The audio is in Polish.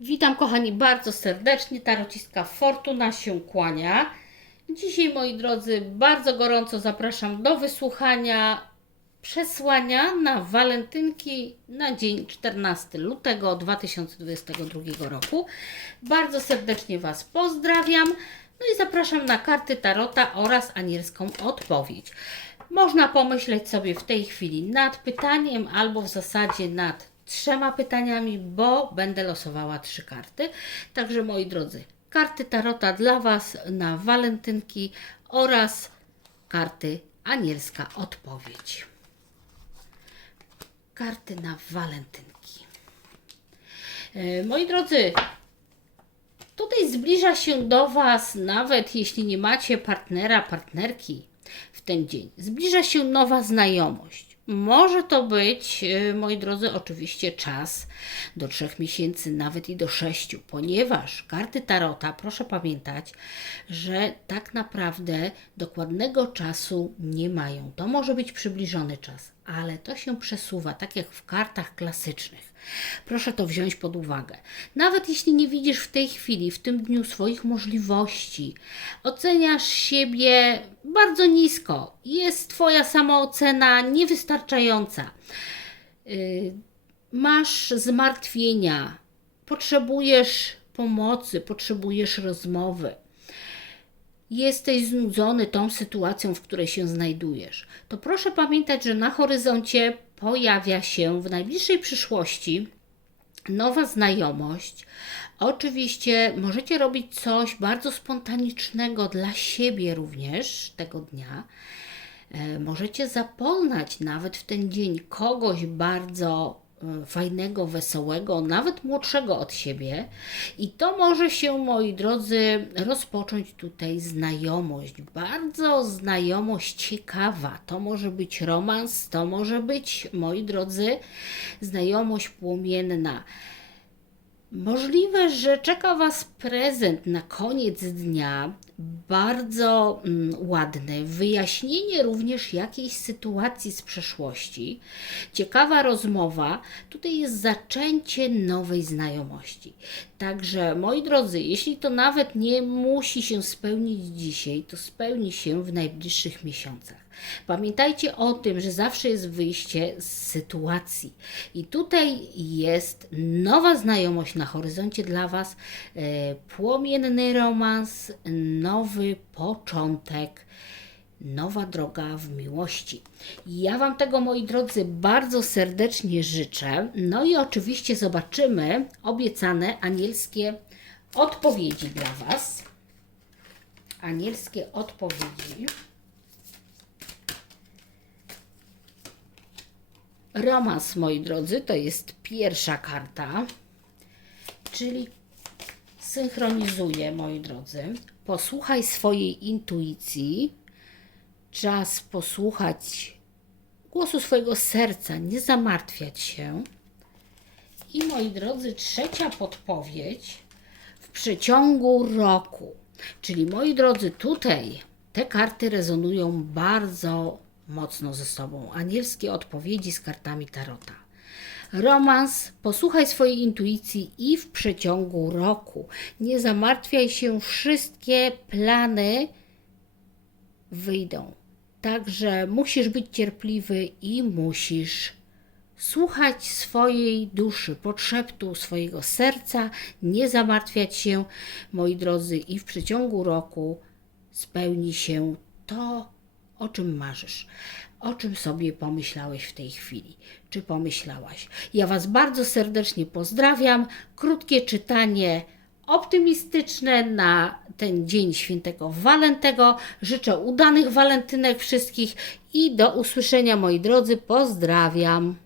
Witam kochani bardzo serdecznie. Tarociska Fortuna się kłania. Dzisiaj moi drodzy bardzo gorąco zapraszam do wysłuchania przesłania na walentynki na dzień 14 lutego 2022 roku. Bardzo serdecznie Was pozdrawiam. No i zapraszam na karty Tarota oraz anielską odpowiedź. Można pomyśleć sobie w tej chwili nad pytaniem albo w zasadzie nad trzema pytaniami, bo będę losowała trzy karty. Także moi drodzy, karty Tarota dla Was na walentynki oraz karty anielska odpowiedź. Karty na walentynki. E, Moi drodzy, Tutaj zbliża się do Was, nawet jeśli nie macie partnera, partnerki w ten dzień, zbliża się nowa znajomość. Może to być, e, moi drodzy, oczywiście czas do trzech miesięcy, nawet i do sześciu, ponieważ karty Tarota, proszę pamiętać, że tak naprawdę dokładnego czasu nie mają. To może być przybliżony czas, ale to się przesuwa, tak jak w kartach klasycznych. Proszę to wziąć pod uwagę. Nawet jeśli nie widzisz w tej chwili, w tym dniu swoich możliwości, oceniasz siebie bardzo nisko, jest Twoja samoocena niewystarczająca, yy, masz zmartwienia, potrzebujesz pomocy, potrzebujesz rozmowy jesteś znudzony tą sytuacją, w której się znajdujesz, to proszę pamiętać, że na horyzoncie pojawia się w najbliższej przyszłości nowa znajomość. Oczywiście możecie robić coś bardzo spontanicznego dla siebie również tego dnia. E, Możecie zapoznać nawet w ten dzień kogoś bardzo e, fajnego, wesołego, nawet młodszego od siebie. I to może się, moi drodzy, rozpocząć tutaj znajomość. Bardzo znajomość ciekawa. To może być romans, to może być, moi drodzy, znajomość płomienna. Możliwe, że czeka Was prezent na koniec dnia, bardzo mm, ładny, wyjaśnienie również jakiejś sytuacji z przeszłości, ciekawa rozmowa. Tutaj jest zaczęcie nowej znajomości. Także, moi drodzy, jeśli to nawet nie musi się spełnić dzisiaj, to spełni się w najbliższych miesiącach. Pamiętajcie o tym, że zawsze jest wyjście z sytuacji. I tutaj jest nowa znajomość na horyzoncie dla Was, e, płomienny romans, nowy początek nowa droga w miłości. Ja Wam tego, moi drodzy, bardzo serdecznie życzę. No i oczywiście zobaczymy obiecane anielskie odpowiedzi dla Was. Anielskie odpowiedzi. Romans, moi drodzy, to jest pierwsza karta, czyli synchronizuję, moi drodzy. Posłuchaj swojej intuicji. Czas posłuchać głosu swojego serca, nie zamartwiać się. I moi drodzy, trzecia podpowiedź w przeciągu roku. Czyli moi drodzy, tutaj te karty rezonują bardzo mocno ze sobą. Anielskie odpowiedzi z kartami Tarota. Romans, posłuchaj swojej intuicji i w przeciągu roku. Nie zamartwiaj się, wszystkie plany wyjdą. Także musisz być cierpliwy i musisz słuchać swojej duszy, podszeptu swojego serca, nie zamartwiać się, moi drodzy, i w przeciągu roku spełni się to, o czym marzysz, o czym sobie pomyślałeś w tej chwili, czy pomyślałaś. Ja Was bardzo serdecznie pozdrawiam. Krótkie czytanie optymistyczne na ten dzień świętego Walentego. Życzę udanych walentynek wszystkich i do usłyszenia moi drodzy. Pozdrawiam.